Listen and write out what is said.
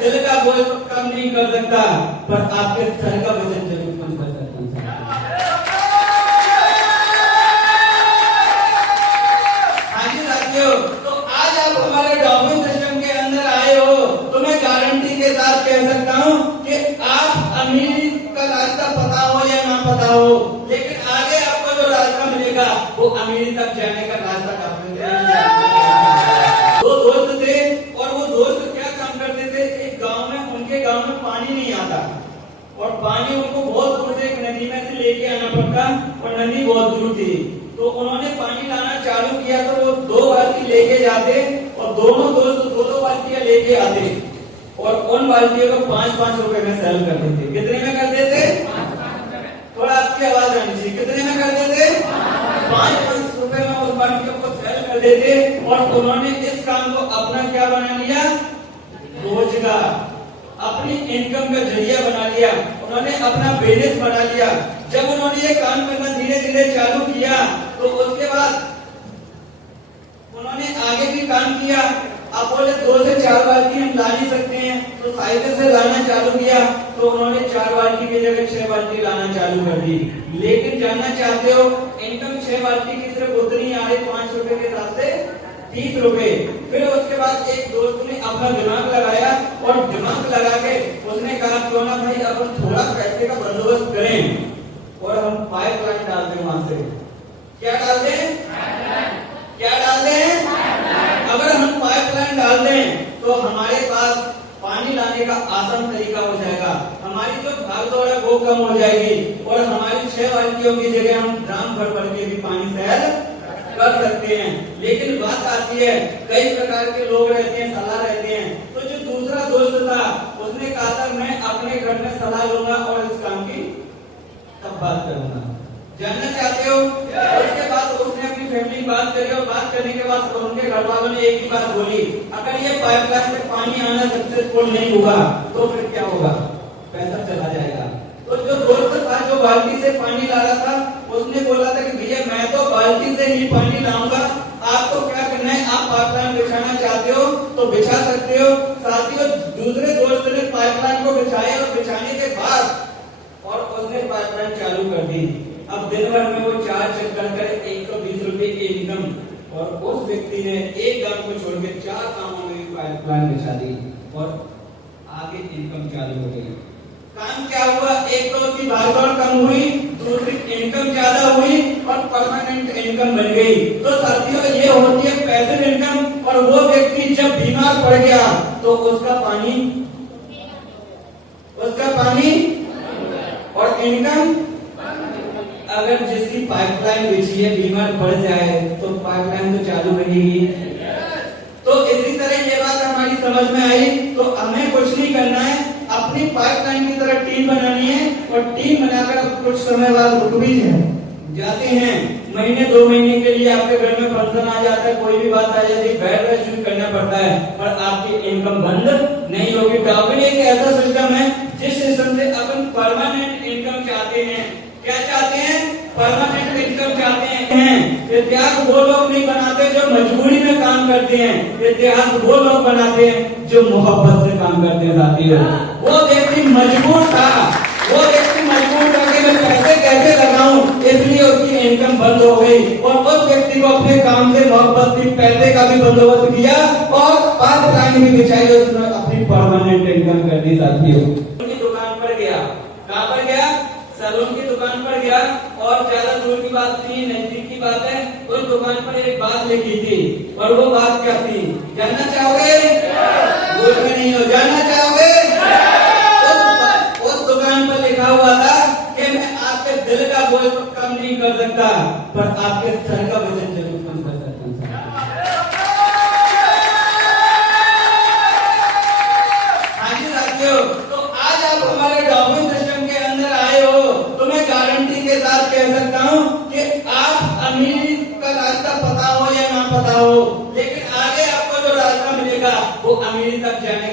दिल का बोझ तो कम नहीं कर सकता, पर आपके सर का वजन जरूर कम कर सकता हूं। हाँ जी साथियों, तो आज आप हमारे डॉल्फिन सिस्टम के अंदर आए हो तो मैं गारंटी के साथ कह सकता हूं कि आप अमीरी का रास्ता पता हो या ना पता हो, लेकिन आगे आपको जो रास्ता मिलेगा वो अमीरी तक जाने का रास्ता काफी दो दोस्त थे और वो दोस्त क्या काम करते थे, एक गांव में उनके गांव में पानी नहीं आता और पानी उनको बहुत दूर से एक नदी में से लेके आना पड़ता और नदी बहुत दूर थी। तो उन्होंने पानी लाना चालू किया तो वो 2 बाल्टी लेके जाते और दोनों दोस्त 2-2 बाल्टियां लेके आते और उन बाल्टियों को 5-5 रुपए में सेल करते थे। कितने में करते थे? थोड़ा आपकी आवाज आनी चाहिए। कितने में करते थे? 5-5 रुपए में उस बाल्टियों को सेल कर देते और उन्होंने इस काम को अपना क्या बना लिया? रोजगार, अपनी इनकम का जरिया बना लिया, उन्होंने अपना बिजनेस बना लिया। जब उन्होंने ये काम करना धीरे धीरे चालू किया तो उसके बाद उन्होंने आगे भी काम किया। अब बोले 2 से 4 बाल्टी हम ला नहीं सकते हैं तो साइकिल से लाना चालू किया तो उन्होंने 4 बाल्टी की जगह 6 बाल्टी लाना चालू कर दी। लेकिन जानना चाहते हो इनकम 6 बाल्टी की सिर्फ उतनी आ रही 5 रुपए के हिसाब से 30 रुपए। फिर उसके बाद एक दोस्त ने अपना दिमाग लगाया और दिमाग लगा के उसने कहा क्यों ना भाई अपन थोड़ा पैसे का बंदोबस्त करें और हम पाइपलाइन डालते हैं वहां से। क्या डालते हैं? क्या डालते हैं? अगर हम पाइपलाइन डाल दें तो हमारे पास पानी लाने का आसान तरीका हो जाएगा, हमारी जो भाग दौड़ है वो कम हो जाएगी और हमारी 6 बाल्टियों की जगह हम ड्राम भर के भी पानी सेल कर सकते हैं। लेकिन बात आती है कई प्रकार के लोग रहते हैं, सलाह रहते हैं। तो जो दूसरा दोस्त था उसने कहा था मैं अपने घर में सलाह लूंगा और इस काम की तब बात करूंगा। जानना चाहते हो? उसके बाद उसने अपनी फैमिली बात करी और बात करने के बाद उनके घर वालों ने एक ही बात बोली, अगर ये पाइपलाइन से पानी आना सक्सेसफुल नहीं हुआ तो फिर क्या होगा? पैसा चला जाएगा। तो जो दोस्त था जो बाल्टी से पानी ला रहा था उसने बोला था कि भैया मैं तो बाल्टी से ही पानी लाऊंगा, आपको क्या करना है? आप पाइपलाइन बिछाना चाहते हो तो बिछा सकते हो। साथियों दूसरे दोस्त ने पाइपलाइन को बिछाया और बिछाने के बाद और उसने पाइपलाइन चालू कर दी। अब दिन भर में वो 4 चक्कर करे 120 रुपए की इनकम और उस व्यक्ति ने एक काम को छोड़ के 4 कामों में पाइपलाइन बिछा दी और आगे इनकम चालू हो गई। काम क्या हुआ? एक तो उसकी भागदौड़ कम हुई, दूसरी इनकम ज्यादा हुई और परमानेंट इनकम बन गई। तो साथियों ये होती है पैसिव इनकम। और वो व्यक्ति जब बीमार पड़ गया तो उसका पानी और इनकम, अगर जिसकी पाइपलाइन बिछी है बीमार पड़ जाए तो पाइपलाइन तो चालू रहेगी। तो इसी तरह ये बात हमारी समझ में आई। तो हमें कुछ नहीं करना है, अपनी पाइपलाइन की तरह टीम बनानी है और टीम बनाकर कुछ समय बाद रुक भी जाते हैं। महीने 2 महीने के लिए आपके घर में फंक्शन आ जाता है, कोई भी बात आ जाती है, बेड रेस्ट करना पड़ता है और आपकी इनकम बंद नहीं होगी। डॉल्फिन एक ऐसा सिस्टम है जिस सिस्टम से अपन परमानेंट इनकम चाहते हैं। क्या चाहते हैं? परमानेंट इनकम चाहते हैं। इतिहास वो लोग नहीं बनाते जो मजबूरी में काम करते हैं, इतिहास वो लोग बनाते हैं जो मोहब्बत से काम करते हैं। साथियों वो व्यक्ति मजबूर था, वो व्यक्ति मजबूर था कि मैं पैसे कैसे लगाऊं, इसलिए उसकी इनकम बंद हो गई और उस व्यक्ति को अपने काम से मोहब्बत थी, पैसे का भी बंदोबस्त किया और पाइपलाइन भी बिछाई, उसने अपनी परमानेंट इनकम कर दी। साथियों उनकी दुकान पर गया, कहां पर गया? सैलून की दुकान पर गया और ज्यादा दूर की बात थी, नजदीक की बात है। उस दुकान पर एक बात लिखी थी और वो बात क्या थी? जानना चाहोगे? बोल भी नहीं हो, जानना चाहोगे? उस दुकान पर लिखा हुआ था कि मैं आपके दिल का बोझ तो कम नहीं कर सकता, पर आपके सर का वजन जरूर कम कर सकता हूं। हाँ जी साथियों, तो आज आप हमारे डॉल्फिन सिस्टम के अंदर आए हो तो मैं गारंटी के साथ कह सकता हूं कि आप अमीरी का रास्ता पता हो या ना पता हो, लेकिन आगे आपको जो रास्ता मिलेगा वो अमीरी तक जाने